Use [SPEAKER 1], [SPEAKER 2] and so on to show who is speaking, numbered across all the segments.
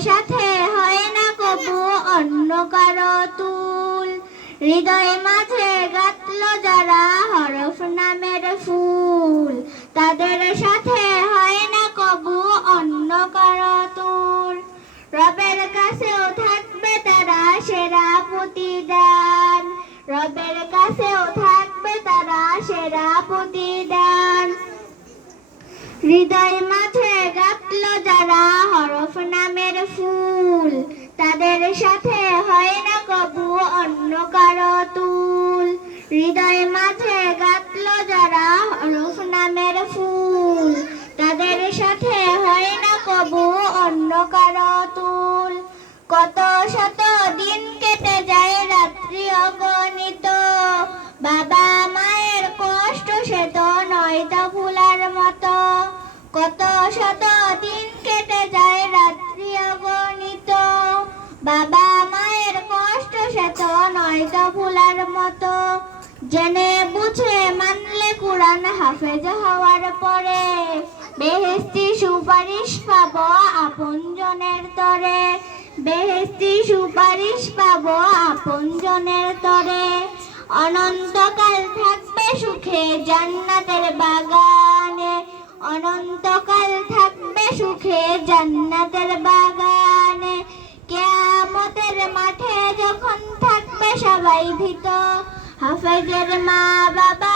[SPEAKER 1] সাথে হয় না কবু, অন্য কারও তুল। হৃদয়ে মাঝে গাতলো যারা হরফ নামের ফুল। তাদের সাথে হয় না কবু, অন্য কারও তুল। রবের কাছেও থাকবে তারা সেরা প্রতিদান। রবের কাছেও থাকবে তারা সেরা প্রতিদান। হৃদয় মাঝে গাতলো যারা হরফ নামের ফুল তাদের সাথে হয় না কবু অন্য কারও তুল হৃদয় মাঝে গাতলো যারা হরফ নামের ফুল। তাদের সাথে হয় না কবু অন্য কারও তুল। কত শত দিন কেটে যায় রাত্রি অগণিত। বাবা মায়ের কষ্ট সে তো নয় তো ভুলার মতো। কত শত দিন কেটে যায় রাত্রি অগণিত। বাবা মায়ের কষ্ট সে তো নয় তো ভুলার মতো। জেনে বুঝে মানলে কোরআন হাফেজ হওয়ার পরে বেহেস্তি সুপারিশ পাবো আপনজনের তরে। বেহেস্তি সুপারিশ পাবো আপনজনের তরে। অনন্তকাল থাকবে সুখে জান্নাতের বাগানে। অনন্তকাল থাকবে সুখে জান্নাতের বাগানে। কেয়ামতের মাঠে যখন থাকবে সবাই ভীত। হাফেজের মা বাবা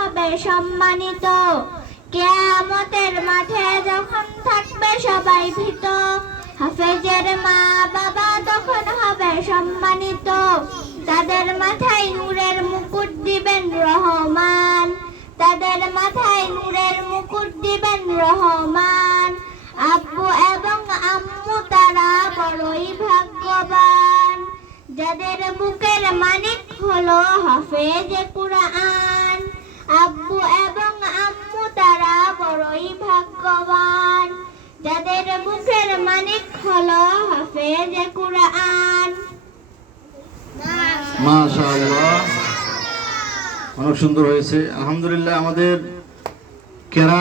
[SPEAKER 1] হবে সম্মানিত। কেয়ামতের মাঠে যখন থাকবে সবাই ভীত, হাফেজের মা বাবা তখন হবে সম্মানিত। তাদের মাথায় নূরের মুকুট দিবেন রহমান। তাদের মাথায় নূরের মুকুট দিবেন রহমান। আব্বু এবং আম্মু তারা বড়ই ভাগ্যবান। যাদের বুকের মানিক হলো হাফেজ কুরআন। আব্বু এবং আম্মু তারা বড়ই ভাগ্যবান। যাদের মুখের মানিক হলো হাফেজ কুরআন।
[SPEAKER 2] মাশাআল্লাহ। অনেক সুন্দর হয়েছে। আলহামদুলিল্লাহ আমাদের কেরা